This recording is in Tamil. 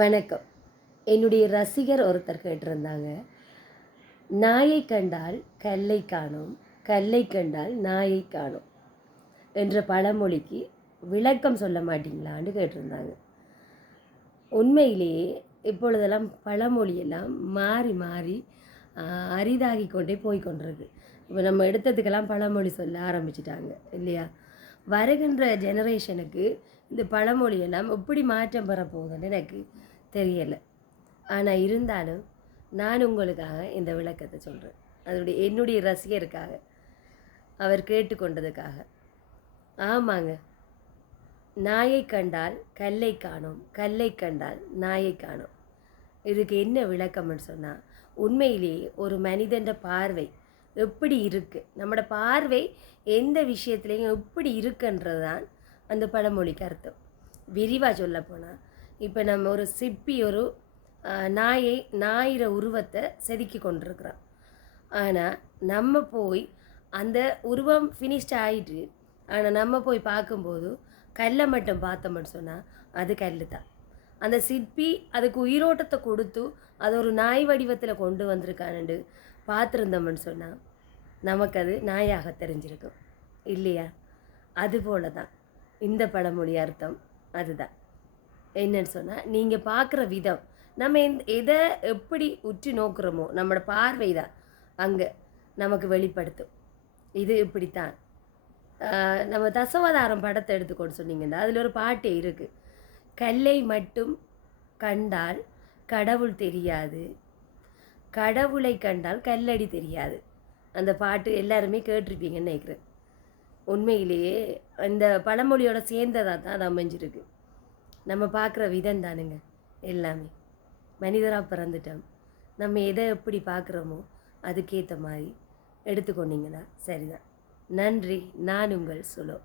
வணக்கம். என்னுடைய ரசிகர் ஒருத்தர் கேட்டிருந்தாங்க. நாயை கண்டால் கல்லை காணோம் கல்லை கண்டால் நாயை காணோம் என்ற பழமொழிக்கு விளக்கம் சொல்ல மாட்டீங்களான்னு கேட்டிருந்தாங்க. உண்மையிலேயே இப்பொழுதெல்லாம் பழமொழியெல்லாம் மாறி மாறி அரிதாகி கொண்டே போய் கொண்டிருக்கு. இப்போ நம்ம எடுத்ததுக்கெல்லாம் பழமொழி சொல்ல ஆரம்பிச்சிட்டாங்க இல்லையா? வருகின்ற ஜெனரேஷனுக்கு இந்த பழமொழியெல்லாம் எப்படி மாற்றம் பெற போகுதுன்னு எனக்கு தெரியலை. ஆனால் இருந்தாலும் நான் உங்களுக்காக இந்த விளக்கத்தை சொல்கிறேன் அதனுடைய என்னுடைய ரசிகருக்காக அவர் கேட்டுக்கொண்டதுக்காக. ஆமாங்க. நாயை கண்டால் கல்லை காணோம். கல்லை கண்டால் நாயை காணோம். இதுக்கு என்ன விளக்கம்னு சொன்னால் உண்மையிலேயே ஒரு மனிதன்ற பார்வை எப்படி இருக்குது நம்மளோட பார்வை எந்த விஷயத்துலையும் எப்படி இருக்குன்றது தான் அந்த பழமொழிக்கு அர்த்தம். விரிவாக சொல்ல போனால் இப்போ நம்ம ஒரு சிப்பி ஒரு நாயை ஞாயிற உருவத்தை செதுக்கி கொண்டிருக்கிறோம் ஆனால் நம்ம போய் அந்த உருவம் ஃபினிஷ்ட் ஆகிட்டு ஆனால் நம்ம போய் பார்க்கும்போது கல்லை மட்டும் பார்த்தோம்னு சொன்னால் அது கல் தான் அந்த சிற்பி அதுக்கு உயிரோட்டத்தை கொடுத்து அது ஒரு நாய் வடிவத்தில் கொண்டு வந்திருக்கானுண்டு பார்த்துருந்தோம்னு சொன்னால் நமக்கு அது நாயாக தெரிஞ்சிருக்கும். இல்லையா? அதுபோல தான் இந்த பழமொழி அர்த்தம் அதுதான். என்னன்னு சொன்னால் நீங்கள் பார்க்குற விதம் நம்ம எந்த எதை எப்படி உற்று நோக்குறோமோ நம்மளோட பார்வை தான் அங்கே நமக்கு வெளிப்படுத்தும். இது இப்படித்தான். நம்ம தசவதாரம் படத்தை எடுத்துக்கொண்டு சொன்னீங்கன்னா அதில் ஒரு பாட்டு இருக்குது கல்லை மட்டும் கண்டால் கடவுள் தெரியாது கடவுளை கண்டால் கல்லடி தெரியாது. அந்த பாட்டு எல்லாருமே கேட்டிருப்பீங்கன்னு நினைக்கிறேன். உண்மையிலேயே இந்த பழமொழியோட சேர்ந்ததாக தான் அது அமைஞ்சிருக்கு. நம்ம பார்க்குற விதம் தானுங்க எல்லாமே. மனிதராக பிறந்துட்டோம். நம்ம எதை எப்படி பார்க்குறோமோ அதுக்கேற்ற மாதிரி எடுத்துக்கொண்டிங்கன்னா சரிதான். நன்றி நான் உங்கள் சுலோ.